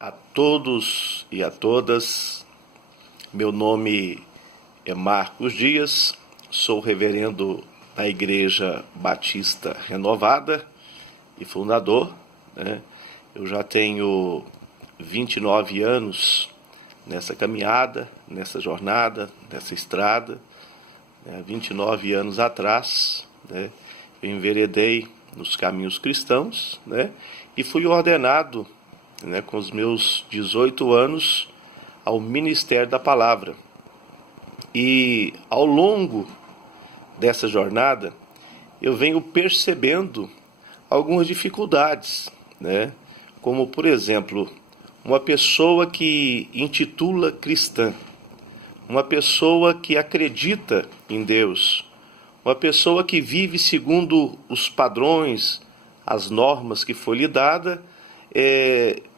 A todos e a todas, meu nome é Marcos Dias, sou reverendo da Igreja Batista Renovada e fundador, né? Eu já tenho 29 anos nessa caminhada, nessa jornada, nessa estrada. 29 anos atrás, né, eu enveredei nos caminhos cristãos, né, e fui ordenado, né, com os meus 18 anos ao Ministério da Palavra. E ao longo dessa jornada eu venho percebendo algumas dificuldades, né, como por exemplo, uma pessoa que intitula cristã, uma pessoa que acredita em Deus, uma pessoa que vive segundo os padrões, as normas que foi lhe dada,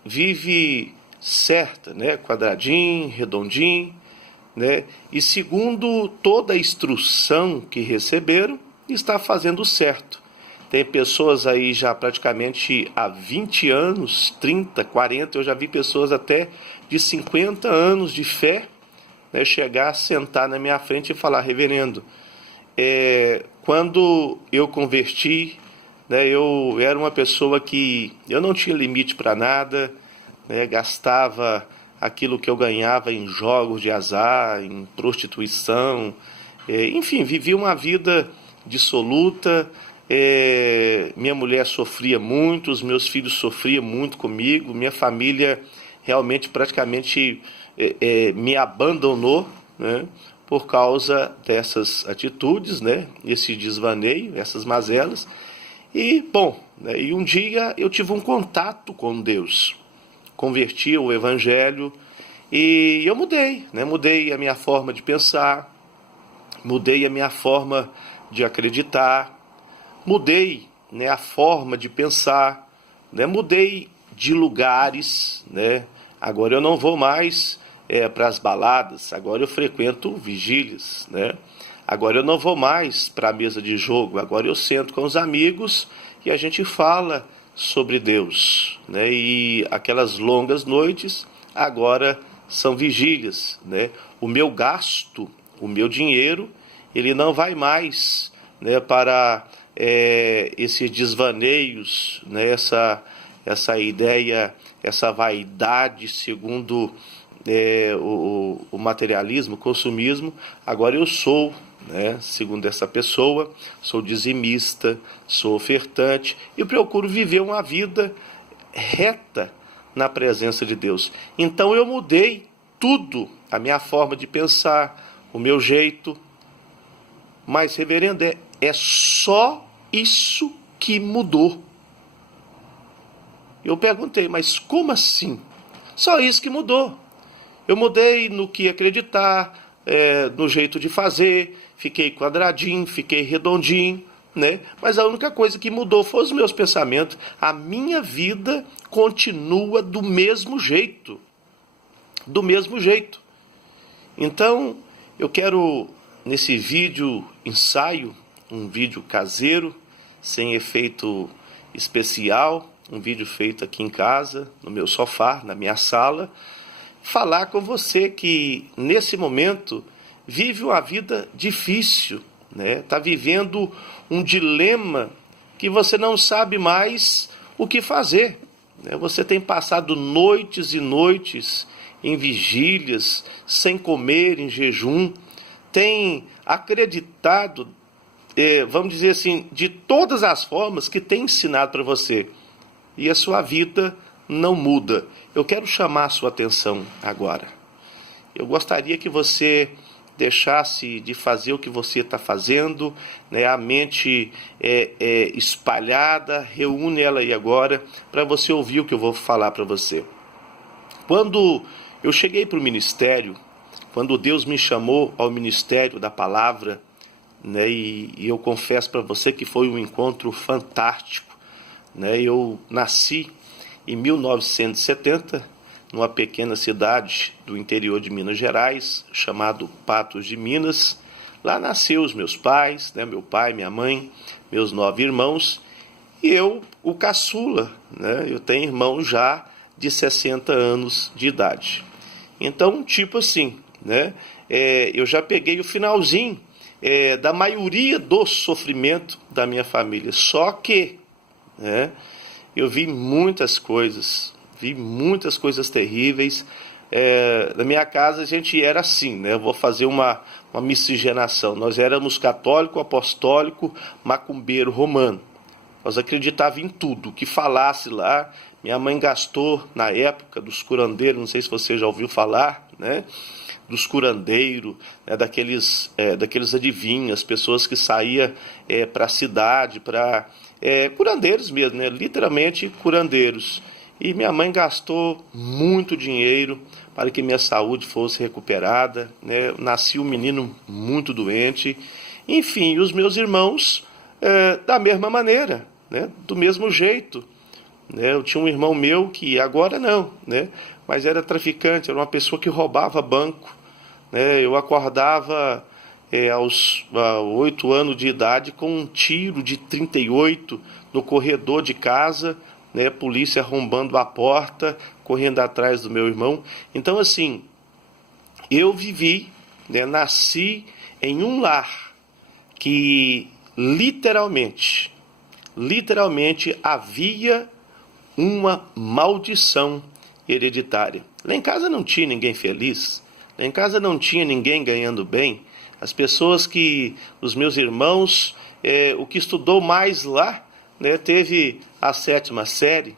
vive certa, né? Quadradinho, redondinho, né? E segundo toda a instrução que receberam, está fazendo certo. Tem pessoas aí já praticamente há 20 anos, 30, 40, eu já vi pessoas até de 50 anos de fé, né, chegar, sentar na minha frente e falar: reverendo, quando eu converti, né, eu era uma pessoa que eu não tinha limite para nada, né, gastava aquilo que eu ganhava em jogos de azar, em prostituição, enfim, vivia uma vida dissoluta. Minha mulher sofria muito, os meus filhos sofriam muito comigo, minha família realmente praticamente me abandonou, né, por causa dessas atitudes, né, esse desvaneio, essas mazelas. E, bom, né, e um dia eu tive um contato com Deus, converti ao Evangelho e eu mudei, né, mudei a minha forma de pensar, mudei a minha forma de acreditar, mudei, né, a forma de pensar, né, mudei de lugares, né. Agora eu não vou mais para as baladas, agora eu frequento vigílias, né? Agora eu não vou mais para a mesa de jogo, agora eu sento com os amigos e a gente fala sobre Deus, né? E aquelas longas noites agora são vigílias, né? O meu gasto, o meu dinheiro, ele não vai mais, né, para esses desvaneios, né? Essa ideia, essa vaidade segundo o materialismo, o consumismo. Agora eu sou, né, segundo essa pessoa, sou dizimista, sou ofertante e procuro viver uma vida reta na presença de Deus. Então eu mudei tudo, a minha forma de pensar, o meu jeito. Mas, reverendo, é só isso que mudou. Eu perguntei, mas como assim? Só isso que mudou. Eu mudei no que acreditar, no jeito de fazer, fiquei quadradinho, fiquei redondinho, né? Mas a única coisa que mudou foi os meus pensamentos. A minha vida continua do mesmo jeito. Do mesmo jeito. Então, eu quero, nesse vídeo ensaio, um vídeo caseiro, sem efeito especial, um vídeo feito aqui em casa, no meu sofá, na minha sala, falar com você que nesse momento vive uma vida difícil, né? Está vivendo um dilema que você não sabe mais o que fazer, né? Você tem passado noites e noites em vigílias, sem comer, em jejum, tem acreditado, vamos dizer assim, de todas as formas que tem ensinado para você, e a sua vida não muda. Eu quero chamar a sua atenção agora. Eu gostaria que você deixasse de fazer o que você está fazendo, né? A mente espalhada, reúne ela aí agora, para você ouvir o que eu vou falar para você. Quando eu cheguei para o ministério, quando Deus me chamou ao ministério da palavra, né? E eu confesso para você que foi um encontro fantástico, né? Eu nasci em 1970, numa pequena cidade do interior de Minas Gerais, chamado Patos de Minas. Lá nasceu os meus pais, né? Meu pai, minha mãe, meus 9 irmãos, e eu, o caçula, né? Eu tenho irmãos já de 60 anos de idade. Então, tipo assim, né? Eu já peguei o finalzinho da maioria do sofrimento da minha família. Só que, né, eu vi muitas coisas terríveis. Na minha casa a gente era assim, né? Eu vou fazer uma miscigenação. Nós éramos católico, apostólico, macumbeiro, romano. Nós acreditávamos em tudo, que falasse lá. Minha mãe gastou, na época, dos curandeiros, não sei se você já ouviu falar, né? Dos curandeiros, né? daqueles adivinhos, pessoas que saíam para a cidade, curandeiros mesmo, né? Literalmente curandeiros. E minha mãe gastou muito dinheiro para que minha saúde fosse recuperada, né? Nasci um menino muito doente. Enfim, os meus irmãos, da mesma maneira, né? Do mesmo jeito. Né? Eu tinha um irmão meu que agora não, né? Mas era traficante, era uma pessoa que roubava banco. Né? Eu acordava aos 8 anos de idade com um tiro de 38 no corredor de casa, né? Polícia arrombando a porta, correndo atrás do meu irmão. Então, assim, eu vivi, né? Nasci em um lar que literalmente havia uma maldição hereditária. Lá em casa não tinha ninguém feliz, lá em casa não tinha ninguém ganhando bem. As pessoas os meus irmãos, o que estudou mais lá, né, teve a 7ª série,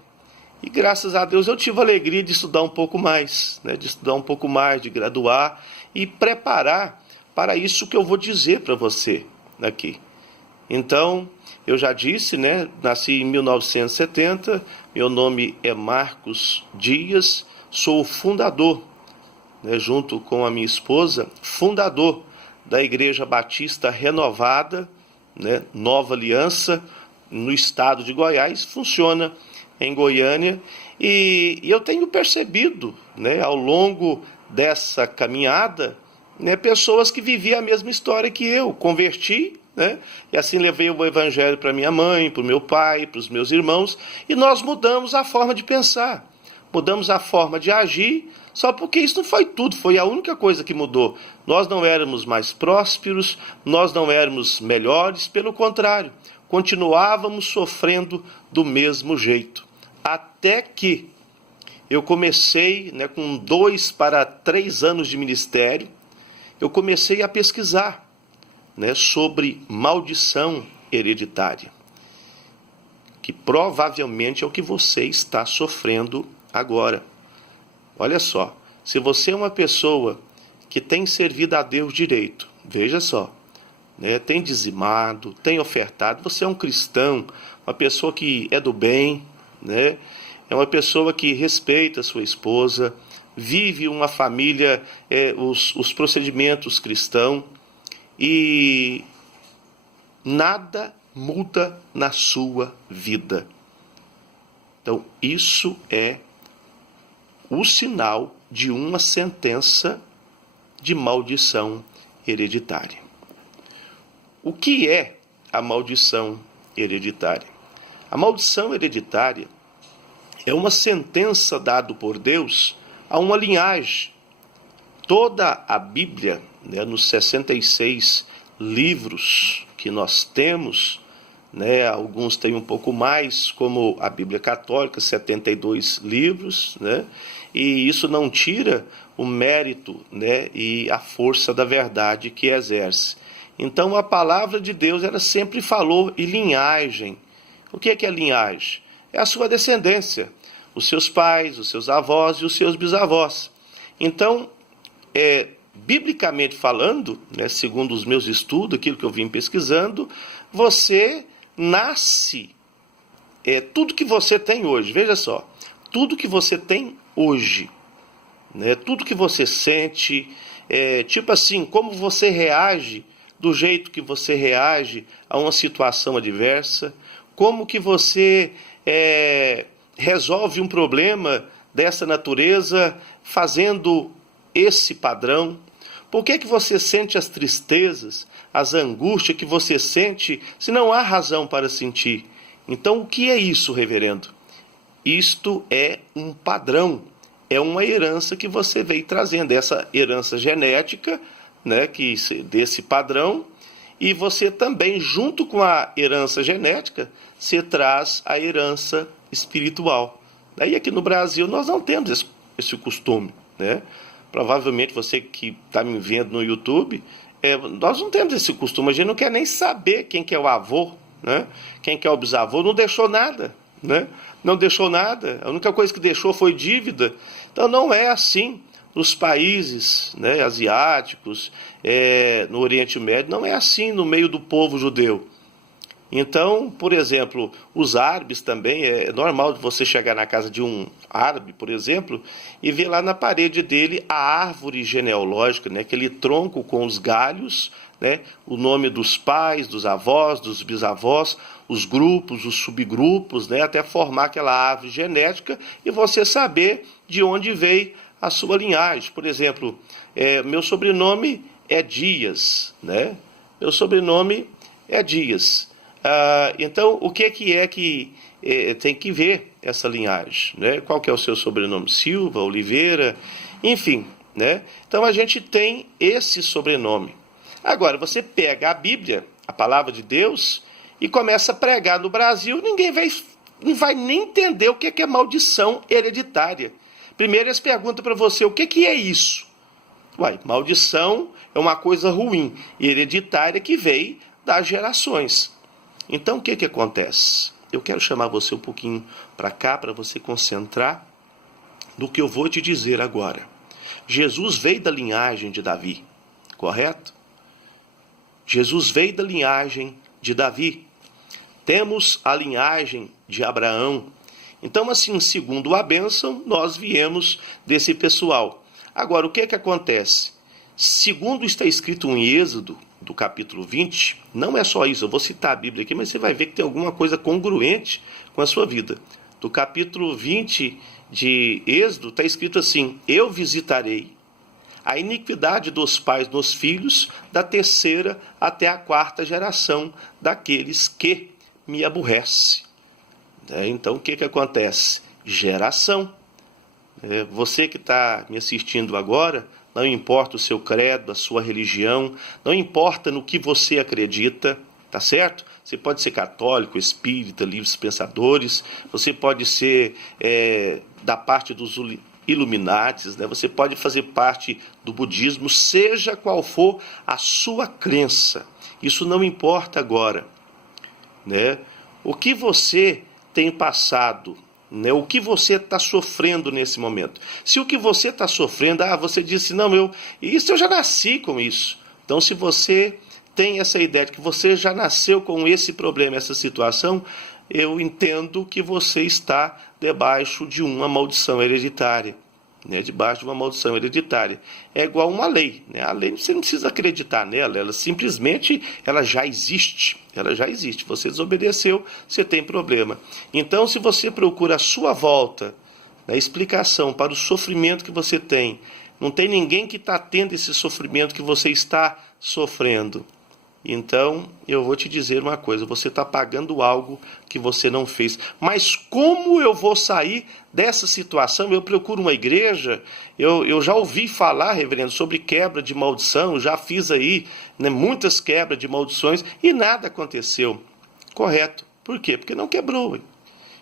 e graças a Deus eu tive a alegria de estudar um pouco mais, né, de graduar e preparar para isso que eu vou dizer para você aqui. Então, eu já disse, né, nasci em 1970, meu nome é Marcos Dias, sou o fundador, né, junto com a minha esposa, fundador da Igreja Batista Renovada, né, Nova Aliança, no estado de Goiás, funciona em Goiânia, e eu tenho percebido, né, ao longo dessa caminhada, né, pessoas que viviam a mesma história que eu, converti, né, e assim levei o evangelho para minha mãe, para o meu pai, para os meus irmãos, e nós mudamos a forma de pensar, mudamos a forma de agir, só porque isso não foi tudo, foi a única coisa que mudou. Nós não éramos mais prósperos, nós não éramos melhores, pelo contrário, continuávamos sofrendo do mesmo jeito. Até que eu comecei, né, com 2 para 3 anos de ministério, eu comecei a pesquisar, né, sobre maldição hereditária, que provavelmente é o que você está sofrendo agora. Olha só, se você é uma pessoa que tem servido a Deus direito, veja só, né, tem dizimado, tem ofertado, você é um cristão, uma pessoa que é do bem, né, é uma pessoa que respeita a sua esposa, vive uma família, os procedimentos cristãos, e nada muda na sua vida. Então, isso é o sinal de uma sentença de maldição hereditária. O que é a maldição hereditária? A maldição hereditária é uma sentença dada por Deus a uma linhagem. Toda a Bíblia, né, nos 66 livros que nós temos, né, alguns têm um pouco mais, como a Bíblia Católica, 72 livros, né, e isso não tira o mérito, né, e a força da verdade que exerce. Então a palavra de Deus, ela sempre falou em linhagem. O que é linhagem? É a sua descendência, os seus pais, os seus avós e os seus bisavós. Então, biblicamente falando, né, segundo os meus estudos, aquilo que eu vim pesquisando, você nasce, tudo que você tem hoje, veja só, tudo que você tem hoje, né, tudo que você sente, tipo assim, como você reage, do jeito que você reage a uma situação adversa, como que você resolve um problema dessa natureza fazendo esse padrão. Por que você sente as tristezas, as angústias que você sente, se não há razão para sentir? Então, o que é isso, reverendo? isto é um padrão, é uma herança que você veio trazendo, essa herança genética, né, desse padrão, e você também, junto com a herança genética, você traz a herança espiritual. Daí aqui no Brasil nós não temos esse costume, né? Provavelmente você que está me vendo no YouTube, nós não temos esse costume, a gente não quer nem saber quem que é o avô, né? Quem que é o bisavô, não deixou nada, né? Não deixou nada, a única coisa que deixou foi dívida. Então não é assim nos países, né, asiáticos, no Oriente Médio, não é assim no meio do povo judeu. Então, por exemplo, os árabes também, é normal você chegar na casa de um árabe, por exemplo, e ver lá na parede dele a árvore genealógica, né, aquele tronco com os galhos, né, o nome dos pais, dos avós, dos bisavós, os grupos, os subgrupos, né, até formar aquela árvore genética e você saber de onde veio a sua linhagem. Por exemplo, meu sobrenome é Dias, né? Meu sobrenome é Dias. Então, o que tem que ver essa linhagem, né? Qual que é o seu sobrenome? Silva, Oliveira, enfim, né? Então, a gente tem esse sobrenome. Agora, você pega a Bíblia, a palavra de Deus, e começa a pregar no Brasil, ninguém não vai nem entender o que é maldição hereditária. Primeiro eles perguntam para você, o que é isso? Uai, maldição é uma coisa ruim, hereditária que veio das gerações. Então, o que acontece? Eu quero chamar você um pouquinho para cá, para você concentrar no que eu vou te dizer agora. Jesus veio da linhagem de Davi, correto? Jesus veio da linhagem de Davi. Temos a linhagem de Abraão. Então, assim, segundo a bênção, nós viemos desse pessoal. Agora, o que acontece? Segundo está escrito em Êxodo, do capítulo 20, não é só isso, eu vou citar a Bíblia aqui, mas você vai ver que tem alguma coisa congruente com a sua vida. Do capítulo 20 de Êxodo está escrito assim, eu visitarei a iniquidade dos pais nos filhos, da terceira até a quarta geração daqueles que me aborrecem. Então, o que acontece? Geração. Você que está me assistindo agora, não importa o seu credo, a sua religião, não importa no que você acredita, tá certo? Você pode ser católico, espírita, livres pensadores, você pode ser da parte dos Illuminatis, né? Você pode fazer parte do budismo, seja qual for a sua crença. Isso não importa agora, né? O que você tem passado, né? O que você está sofrendo nesse momento. Se o que você está sofrendo, você disse, não, eu já nasci com isso. Então, se você tem essa ideia de que você já nasceu com esse problema, essa situação, eu entendo que você está debaixo de uma maldição hereditária. Né, debaixo de uma maldição hereditária. É igual uma lei, né? A lei você não precisa acreditar nela, ela simplesmente já existe. Ela já existe. Você desobedeceu, você tem problema. Então, se você procura à sua volta, né, explicação para o sofrimento que você tem, não tem ninguém que está tendo esse sofrimento que você está sofrendo. Então, eu vou te dizer uma coisa, você está pagando algo que você não fez. Mas como eu vou sair dessa situação? Eu procuro uma igreja, eu já ouvi falar, reverendo, sobre quebra de maldição, já fiz aí, né, muitas quebras de maldições e nada aconteceu. Correto. Por quê? Porque não quebrou.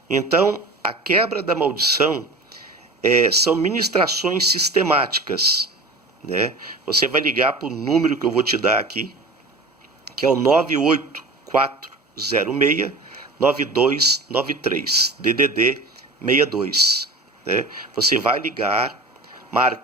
Então, a quebra da maldição são ministrações sistemáticas. Né? Você vai ligar para o número que eu vou te dar aqui, que é o 98406-9293, DDD 62. Né? Você vai ligar, marcar